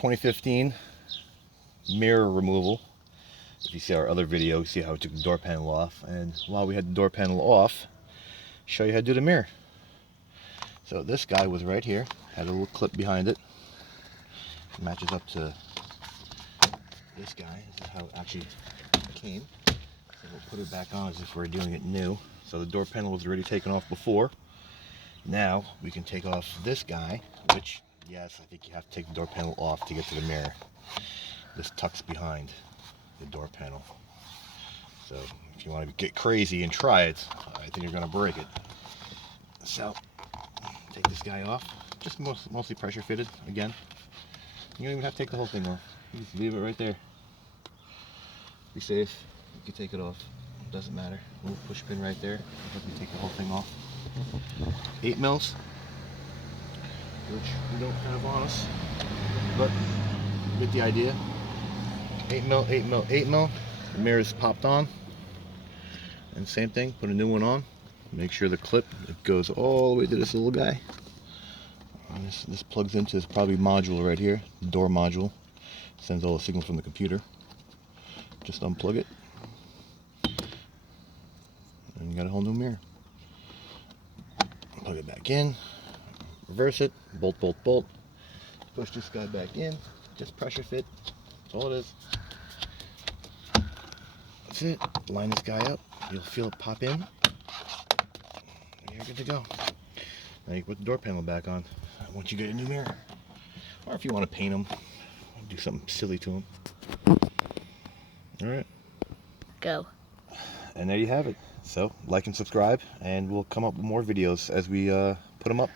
2015 mirror removal. If you see our other video, you see how we took the door panel off. And while we had the door panel off, show you how to do the mirror. So this guy was right here, had a little clip behind it. It matches up to this guy. This is how it actually came. So we'll put it back on as if we're doing it new. So the door panel was already taken off before. Now we can take off this guy, which, yes, I think you have to take the door panel off to get to the mirror. This tucks behind the door panel. So if you want to get crazy and try it, I think you're going to break it. So take this guy off. Just mostly pressure fitted again. You don't even have to take the whole thing off. You just leave it right there. Be safe. You can take it off. Doesn't matter. A little push pin right there. Let me take the whole thing off. 8 mils, which we don't have on us, but you get the idea. 8 mil, 8 mil, 8 mil. The mirror's popped on, and same thing. Put a new one on. Make sure the clip, it goes all the way to this little guy. And this plugs into this probably module right here, door module. Sends all the signal from the computer. Just unplug it, and you got a whole new mirror. Plug it back in, reverse it, bolt, bolt, bolt. Push this guy back in, just pressure fit. That's all it is. That's it. Line this guy up. You'll feel it pop in. And you're good to go. Now you put the door panel back on once you get a new mirror. Or if you want to paint them, do something silly to them. Alright. Go. And there you have it. So, like and subscribe, and we'll come up with more videos as we put them up.